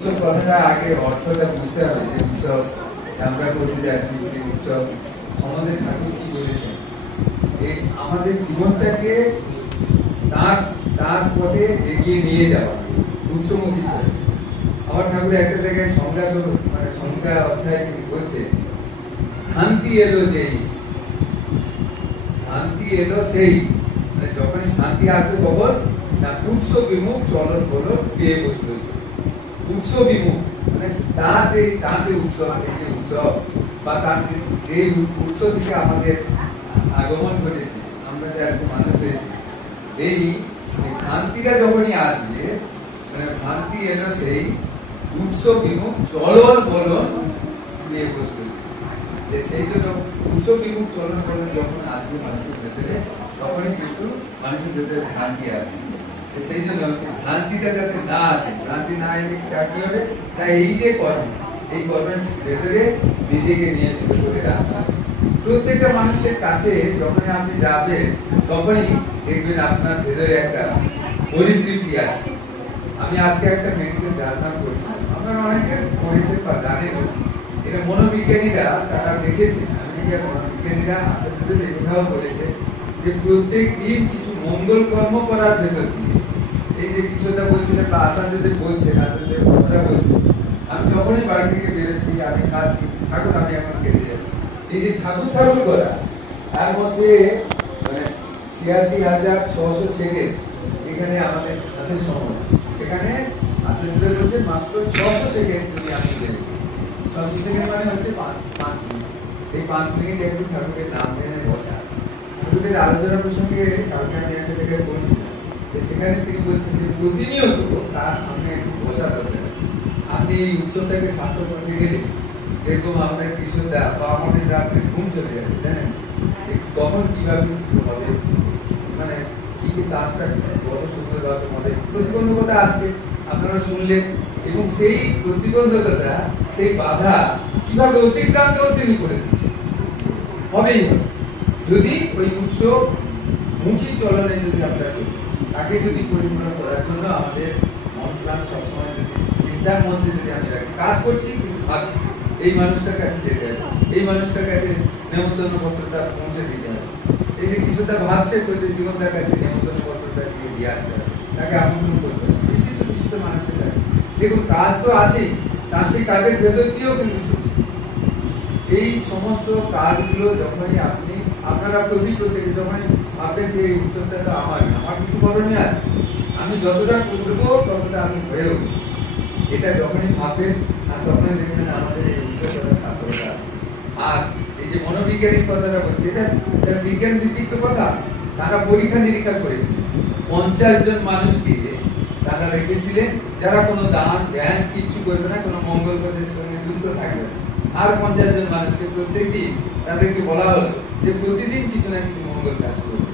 কথাটা আগে অর্থটা বুঝতে হবে যে উৎসব আমরা করতে যাচ্ছি, সেই উৎসব আমাদের ঠাকুর কি বলেছেন, এই আমাদের জীবনটাকে তার তার পথে এগিয়ে নিয়ে যাওয়া, উৎসমুখী করে। আমার ঠাকুর একটা জায়গায় সংজ্ঞা অধ্যায় তিনি বলছে, শান্তি এলো যেই, শান্তি এলো সেই, মানে যখন শান্তি আসবে কখন না উৎস বিমুখ চলন হলো পেয়ে বসলো। উৎস বিমুখ মানে তার যে উৎসব, এই যে উৎসব বা তার যে উৎস থেকে আমাদের আগমন ঘটেছে, আমরা যে আজকে মানুষ হয়েছি, এই শান্তিটা যখনই আসবে, মানে শান্তি এলো সেই উৎস বিমুখ চলন বলন পেয়ে বসলো। সেই জন্য উৎস বিমুখ চলন বলন যখন আসবে মানুষের ভেতরে, তখনই কিন্তু মানুষের ভেতরে শান্তি আসবে। সেই জন্য ভ্রান্তিটা যাতে না আসে, ভ্রান্তি না এলে কি হবে, তাই এই যে কর্ম, এই কর্মের ভেতরে নিজেকে নিয়ে করে রাখা। প্রত্যেকটা মানুষের কাছে যখন আপনি যাবেন, তখনই দেখবেন আপনার ভেতরে একটা পরিতৃপ্তি আসছে। আমি আজকে একটা মেডিকেল জার্নাল করছিলাম, আপনারা অনেকে পড়েছেন বা জানেন, এটা মনোবিজ্ঞানীরা তারা দেখেছেন, আমেরিকার মনোবিজ্ঞানীরা আচার্যদের এই কথাও বলেছে যে প্রত্যেক দিন কিছু মঙ্গল কর্ম করার ভেতর দিয়ে, এই যে কিছুটা বলছিলেন বা আচার্যদের বলছেন, আচার্যদের কথাটা বলছেন, আমি যখনই বাড়ি থেকে বেরোচ্ছি, আমি খাচ্ছি ঠাকুর, আমি এখন কেটে যাচ্ছি, এই যে ঠাকুর করা, তার মধ্যে মানে ৮৬,৬০০ সেকেন্ড যেখানে আমাদের সাথে সময়, সেখানে আচার্যদের বলছে মাত্র ৬০০ সেকেন্ড যদি আমি বেরোই, ৬০০ সেকেন্ড মানে হচ্ছে ৫ মিনিট। এই ৫ মিনিট একটু ঠাকুরের নাম ধ্যানে বসা। ঠাকুরের আলোচনা প্রসঙ্গে কালকে আমি একটা জায়গায় বলছিলাম, সেখানে তিনি বলছেন যে প্রতিনিয়ত তার সামনে একটু বসা দরকার আছে। আপনি এই উৎসবটাকে সার্থক করতে গেলে, যেরকম আমাদের কিশোরদা বা আমাদের রাত্রে ঘুম চলে যাচ্ছে, জানেন কখন কিভাবে কি হবে, মানে কি কি কাজটা বড় সুন্দর হবে, প্রতিবন্ধকতা আসছে আপনারা শুনলেন, এবং সেই প্রতিবন্ধকতা, সেই বাধা কিভাবে অতিক্রান্ত তিনি করে দিচ্ছে, হবেই হবে যদি ওই উৎসব মুখী চলনে যদি আমরা চলি। তাকে যদি পরিপূর্ণ করার জন্য আমাদের মন প্রাণ সবসময় যদি চিন্তার মধ্যে যদি আমি রাখি, কাজ করছি কিন্তু ভাবছি এই মানুষটার কাছে যেতে হবে, এই মানুষটার কাছে নেমন্তন্ন পত্রটা পৌঁছে দিতে হবে, এই যে কিছুটা ভাবছে জীবনটার কাছে নেমন্তন্ন পত্রটা দিয়ে আসতে হবে, তাকে আমন্ত্রণ করতে হবে বিশিষ্ট মানুষের কাছে। দেখুন কাজ তো আছেই, তার সেই কাজের ভেতর দিয়েও কিন্তু চলছে। এই সমস্ত কাজগুলো যখনই আপনারা প্রত্যেকে যখনই ভাববেন যে এই উৎসবটা তো আমার কিছু করণীয় আছে, আমি যতটা করবো ততটা আমি হয়ে উঠবো, এটা যখনই ভাববেন, আর তখনই দেখবেন আমাদের এই উৎসবটা সার্থকতা। আর এই যে মনোবিজ্ঞানিক কথাটা বলছি, এটা বিজ্ঞান ভিত্তিক কথা, তারা পরীক্ষা নিরীক্ষা করেছে, ৫০ জন মানুষকে তারা রেখেছিলেন যারা কোনো দান ধ্যান কিচ্ছু করবে না, কোনো মঙ্গল কাজের সঙ্গে যুক্ত থাকবে না। আর ৫০ জন মানুষকে প্রত্যেকদিন তাদেরকে বলা হলো যে প্রতিদিন কিছু না কিছু মঙ্গল কাজ করবে,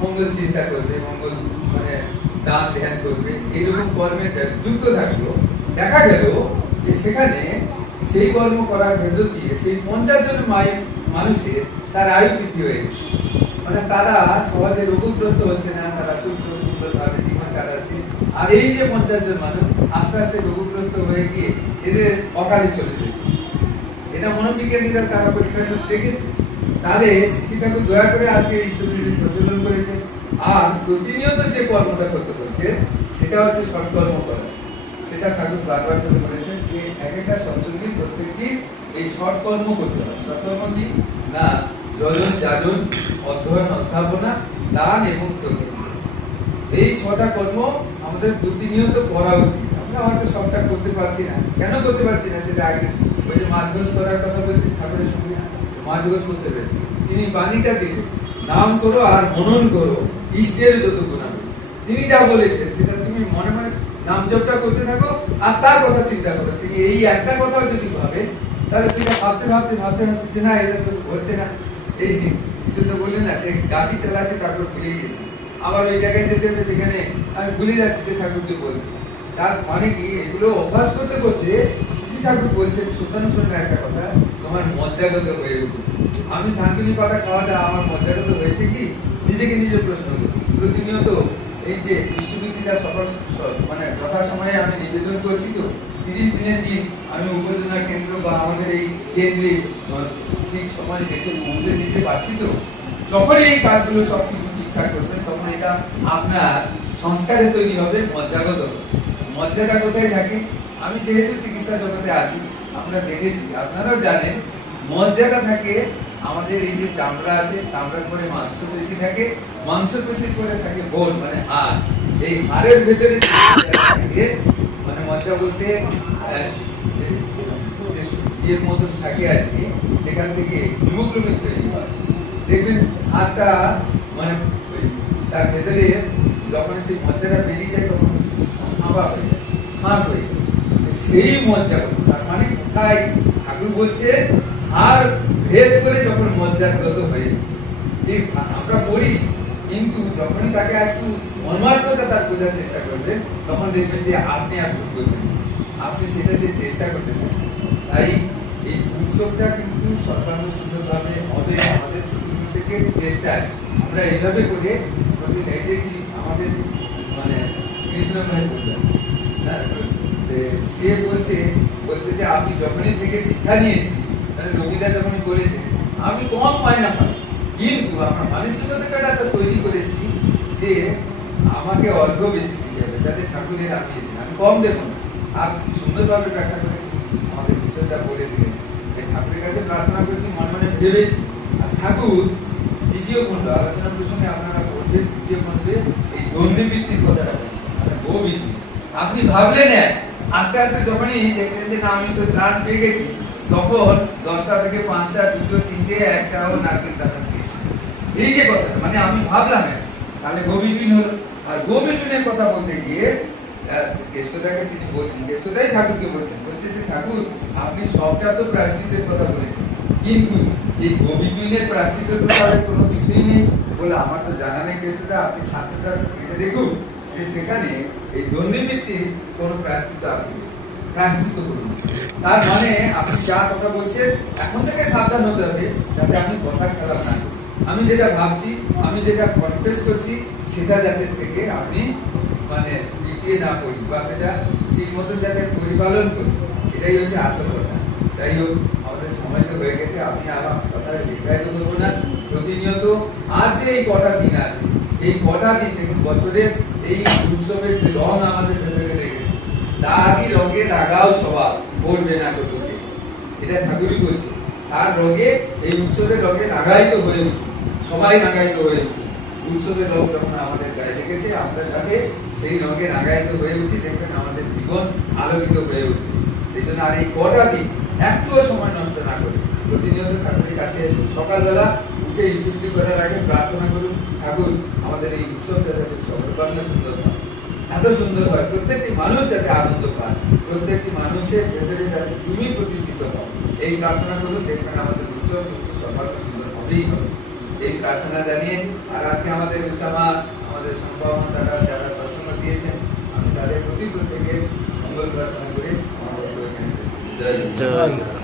মঙ্গল চিন্তা করবে, মঙ্গল মানে দান ধ্যান করবে, এইরকম কর্মে যুক্ত থাকলো। দেখা গেল যে সেখানে সেই কর্ম করার ভেতর দিয়ে সেই ৫০ জন মানুষের তার আয়ু বৃদ্ধি হয়ে গেছে, মানে তারা সহজে রোগগ্রস্ত হচ্ছে না, তারা সুস্থ সুন্দরভাবে জীবন কাটাচ্ছে। আর এই যে ৫০ জন মানুষ আস্তে আস্তে রোগগ্রস্ত হয়ে গিয়ে এদের অকালে চলে যেত, এটা মনোবিজ্ঞানীরা তারা পরীক্ষা দেখেছে। তাহলে শ্রী ঠাকুর দয়া করে আজকে এই স্টোরিটি প্রচলন করেছে, আর প্রতিনিয়ত যে কর্মটা করতে বলছে সেটা হচ্ছে সৎকর্ম করা। সেটা ঠাকুর বারবার করে বলেছেন যে এক একটা সৎসঙ্গী প্রত্যেকদিন এই সৎকর্ম করতে হবে। সৎকর্ম কি না, যজন যাজন, অধ্যয়ন অধ্যাপনা, দান এবং প্রকৃতি, এই ৬টা কর্ম আমাদের প্রতিনিয়ত করা উচিত। আমরা হয়তো সবটা করতে পারছি না, কেন করতে পারছি না সেটা আগে ওই যে মাছ ঘোষ করার কথা বলছি, ঠাকুরের সঙ্গে মাছ ঘোষ করতে পারে, তিনি বাণীটা দিলেন, নাম করো আর মনন করো ইষ্টের যত গুণাবলী। তিনি যা বলেছেন সেটা তুমি মনে মনে নাম জপটা করতে থাকো আর তার কথা চিন্তা করো। তিনি এই একটা কথাও যদি ভাবেন, তাহলে সেটা ভাবতে ভাবতে ভাবতে ভাবতে যে না এটা তো হচ্ছে না, এই কিছু তো বললেন না যে গাড়ি চালাচ্ছে তারপর ভুলেই গেছি, আবার ওই জায়গায় যেতে হবে, সেখানে আমি ভুলে যাচ্ছি যে ঠাকুরকে বলছি। তার মানে কি, এগুলো অভ্যাস করতে করতে শ্রী ঠাকুর বলছেন সুতরাং শুনে একটা কথা, তোমার মজ্জাগত হয়ে উঠবে। আমি থানকুনি পাতা খাওয়াটা আমার মজ্জাগত হয়েছে কি, নিজেকে নিজে প্রশ্ন করি প্রতিনিয়ত। এই যে ইষ্টভীতিটা মানে যথা সময়ে আমি নিবেদন করছি তো, 30 দিনের দিন আমি উপজেলা কেন্দ্র বা আমাদের এই কেন্দ্রে ঠিক সময় দেশে পৌঁছে দিতে পারছি তো। যখন এই কাজগুলো সবকিছু ঠিকঠাক করবে তখন এটা আপনার সংস্কারে তৈরি হবে, মজ্জাগত। মজ্জাটা কোথায় থাকে? আমি যেহেতু চিকিৎসা জগতে আছি, আমরা দেখেছি, আপনারাও জানেন, মজ্জাটা থাকে আমাদের এই যে চামড়া আছে, চামড়ার পরে মাংসপেশি থাকে, মাংসপেশির পরে থাকে বোন মানে হাড়। এই হাড়ের ভেতরে থাকে মানে মজ্জা বলতে ইয়ের মতন থাকে আর কি, যেখান থেকে হিমোগ্লোবিন তৈরি হয়। দেখবেন হাড়টা মানে তার ভেতরে যখন সেই মজ্জাটা বেরিয়ে যায় তখন ফাঁপা হয়ে যায়, ফাঁক হয়ে যায়। সেই মজ্জা, তার মানে কোথায় ঠাকুর বলছে হাড় ভেদ করে যখন মজ্জাগত হয়ে আমরা পড়ি, কিন্তু যখনই তাকে একটু মর্মার্থটা তার বোঝার চেষ্টা করবেন তখন দেখবেন যে আপনি আর ভুল করবেন, আপনি সেটা যে চেষ্টা করতে পারেন। তাই এই উৎসবটা কিন্তু সর্বাঙ্গ সুন্দরভাবে হবে আমাদের প্রত্যেকের চেষ্টায়। আমরা এইভাবে করে প্রতিদিন এই যে কি আমাদের মানে কৃষ্ণ ভাই বললেন, সে বলছে যে আপনি যখনই থেকে দীক্ষা নিয়েছি, মানে রবিদা যখনই বলেছে আমি কম মাইনা পাই, কিন্তু আমার মানসিকতাটা তো তৈরি করেছি যে আমাকে অল্প বেশি দিতে হবে, যাতে ঠাকুরের আমি কম দেবো না। আর সুন্দরভাবে ব্যাখ্যা করে আমাদের বিষয়টা বলে দিলেন যে ঠাকুরের কাছে প্রার্থনা করেছি, মনে মনে ভেবেছি। আর ঠাকুর দ্বিতীয় খণ্ড আলোচনা প্রসঙ্গে আপনারা বলবেন, দ্বিতীয় খণ্ডে এই দ্বন্দ্ববৃত্তির কথাটা বলছেন, মানে বৌবৃত্তি। আপনি ভাবলেন আস্তে আস্তে যখনই দেখলেন যে না আমি তো ত্রাণ পেয়ে গেছি, তখন 10টা থেকে 5টা, 2টো, 3টে, একটাও নারকেল দানা দিয়েছি। এই যে কথা, মানে আমি ভাবলাম তাহলে গোবিন্দিন হলো। আর গোবিন্দিনের কথা বলতে গিয়ে কেষ্টদাকে তিনি বলছেন, কেষ্টদাই ঠাকুরকে বলছেন, বলছে যে ঠাকুর আপনি সবটা তো প্রায়শ্চিত্তের কথা বলেছেন, কিন্তু এই গোবিন্দিনের প্রায়শ্চিত্ত তো তাদের কোনো কিছুই নেই বলে আমার তো জানা নেই। কেষ্টদা আপনি শাস্ত্রটা এটা দেখুন যে সেখানে এই দ্বন্দ্ববৃত্তির কোনো প্রায়শ্চিত্ত আছে, প্রায়শ্চিত্ত করুন। তার মানে আপনি যা কথা বলছেন এখন থেকে সাবধান হতে হবে যাতে আপনি কথা খেলাপ না করেন। আমি যেটা ভাবছি, আমি যেটা কনফেস করছি সেটা যাতে থেকে আপনি মানে পিছিয়ে না পড়ি বা সেটা ঠিক মতন যাতে পরিপালন করি, এটাই হচ্ছে আসল কথা। যাই হোক, আমাদের সময় তো হয়ে গেছে, আমি আমার কথা দীর্ঘায়িত করবো না। প্রতিনিয়ত আর যে এই কটা দিন আছে, এই কটা দিন দেখুন বছরের এই উৎসবের যে রং আমাদের ভেতরে রেখেছে, তারই রঙে রাগাও স্বভাব করবে না তো তোকে, এটা ঠাকুরই বলছে। তার রঙে এই উৎসবের রঙে রাগায়িত হয়ে উঠি, সবাই রাগায়িত হয়ে উঠি। উৎসবের রঙ যখন আমাদের গায়ে লেগেছে, আমরা যাতে সেই রঙে রাগায়িত হয়ে উঠি, দেখবেন আমাদের জীবন আলোকিত হয়ে উঠবে। সেই জন্য আর এই কটা দিন একটুও সময় নষ্ট না করে প্রতিনিয়ত ঠাকুরের কাছে এসে সকালবেলা উঠে স্তুতি করার আগে প্রার্থনা করুন, ঠাকুর আমাদের এই উৎসবটা যাতে সর্বাঙ্গ সুন্দর হয়, এত সুন্দর হয়, প্রত্যেকটি মানুষ যাতে আনন্দ পায়, প্রত্যেকটি মানুষের ভেতরে যাতে তুমি প্রতিষ্ঠিত হও, এই প্রার্থনা করুন। দেখবেন আমাদের উৎসব কিন্তু সর্বাঙ্গ সুন্দর হবেই হবে, এই প্রার্থনা জানিয়ে। আর আজকে আমাদের উৎসামা, আমাদের সম্ভাবনা তারা যারা সৎসঙ্গ দিয়েছেন, আমি তাদের প্রতি প্রত্যেকের মঙ্গল প্রার্থনা করে আমার বক্তব্য এখানে শেষ করছি। জয়।